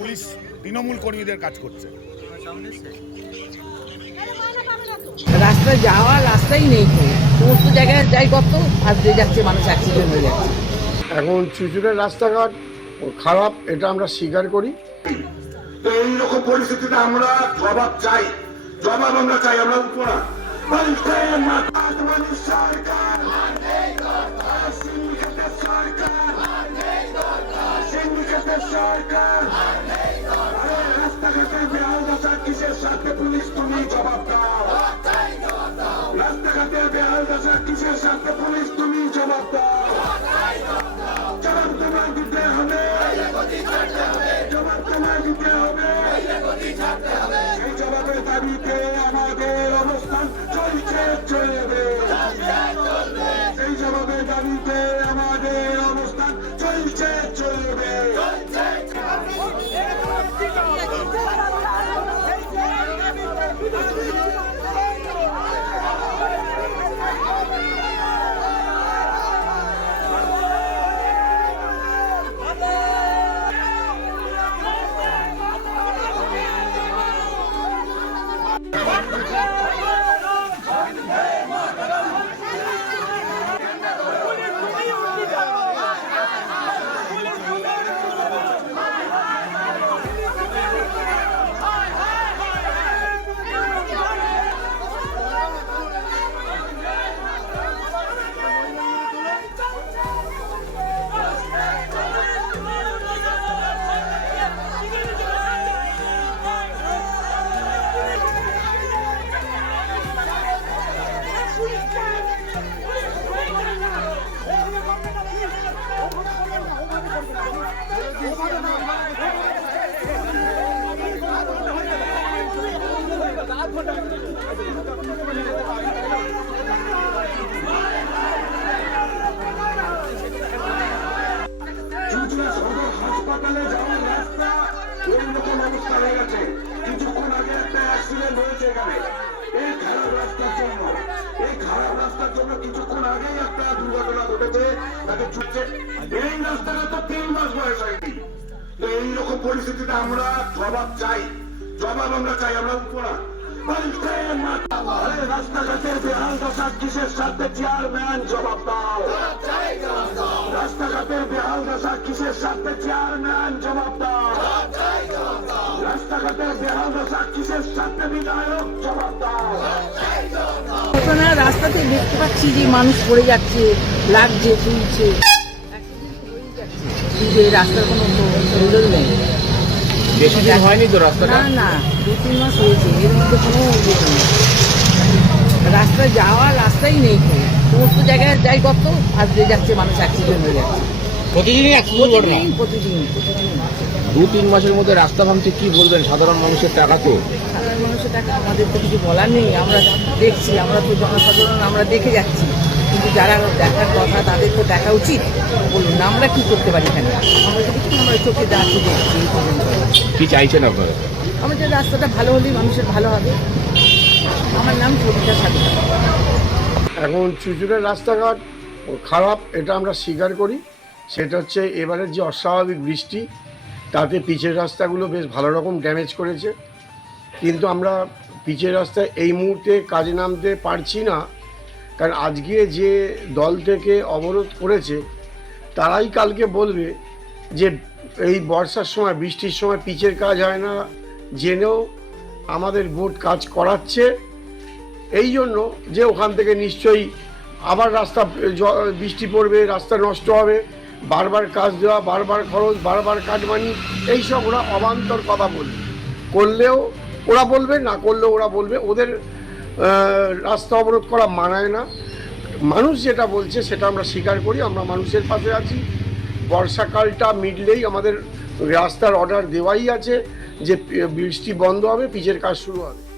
Police Trinamool কর্মীদের কাজ করছে। রাস্তায় যাওয়া রাস্তাই নেই সমস্ত জায়গায় যাই কত আর যে যাচ্ছে মানুষ অ্যাক্সিডেন্ট হয়ে যাচ্ছে। এখন চুচুড়ের রাস্তাঘাট খারাপ এটা আমরা স্বীকার করি। তো এইরকম পরিস্থিতিতে আমরা জবাব চাই। জবাব আমরা চাই আমরা মানুষের মাথা মানুষ সরকার কিছুক্ষণ আগেই একটা দুর্ঘটনা ঘটেছে তো তিন মাস বয়স হয়নি। তো এইরকম পরিস্থিতিতে আমরা জবাব চাই। জবাব আমরা চাই, আমরা উঠবো মাথা আরে রাস্তাঘাটের বেহাল দশা কিসের সাথে চেয়ারম্যান জবাব দাও রাস্তাঘাটের বেহাল দশা কিসের সাথে চেয়ারম্যান জবাব দাও রাস্তাঘাটের বেহাল দশা কিসের সাথে বিধায়ক জবাব দাও ঘটনা রাস্তাতে দেখতে পাচ্ছি যে মানুষ পড়ে যাচ্ছে লাগছে কিন্তু এই রাস্তার কোনো সুন্দর নেই। বেশি দিন হয়নি তো রাস্তাটা? না না দু তিন মাস হয়েছে। মধ্যে কোনো নেই। রাস্তা যাওয়া রাস্তাই নেই সমস্ত জায়গায় যাই কত আর যে যাচ্ছে মানুষ অ্যাক্সিডেন্ট হয়ে যাচ্ছে। প্রতিদিনই অ্যাক্সিডেন্ট ঘটনা প্রতিদিন দু তিন মাসের মধ্যে রাস্তা ভাঙছে কি বলবেন সাধারণ মানুষের টাকা তো? সাধারণ মানুষের টাকা আমাদের তো কিছু বলার নেই। আমরা দেখছি আমরা তো জনসাধারণ আমরা দেখে যাচ্ছি। কিন্তু যারা দেখার কথা তাদের তো দেখা উচিত বলুন না আমরা কি করতে পারি এখানে? আমরা তো কিছু আমরা চোখে যাচ্ছি দেখছি কি চাইছেন আপনারা? আমার যে রাস্তাটা ভালো হলেই মানুষের ভালো হবে। আমার নাম কবিতা সাধুকা এখন চুচুড়ের রাস্তাঘাট খারাপ এটা আমরা স্বীকার করি। সেটা হচ্ছে এবারের যে অস্বাভাবিক বৃষ্টি তাতে পিচের রাস্তাগুলো বেশ ভালো রকম ড্যামেজ করেছে। কিন্তু আমরা পিচের রাস্তায় এই মুহূর্তে কাজে নামতে পারছি না। কারণ আজকে যে দল থেকে অবরোধ করেছে, তারাই কালকে বলবে যে এই বর্ষার সময়, বৃষ্টির সময় পিচের কাজ হয় না, জেনেও আমাদের বোট কাজ করাচ্ছে। এই জন্য যে ওখান থেকে নিশ্চয়ই আবার রাস্তা বৃষ্টি পড়বে, রাস্তা নষ্ট হবে, বারবার কাজ দেওয়া, বারবার খরচ, বারবার কাটমানি এইসব ওরা অবান্তর কথা বলবে। করলেও ওরা বলবে, না করলেও ওরা বলবে। ওদের রাস্তা অবরোধ করা মানায় না। মানুষ যেটা বলছে সেটা আমরা স্বীকার করি, আমরা মানুষের পাশে আছি। বর্ষাকালটা মিটলেই আমাদের রাস্তার অর্ডার দেওয়াই আছে যে বৃষ্টি বন্ধ হবে, পিচের কাজ শুরু হবে।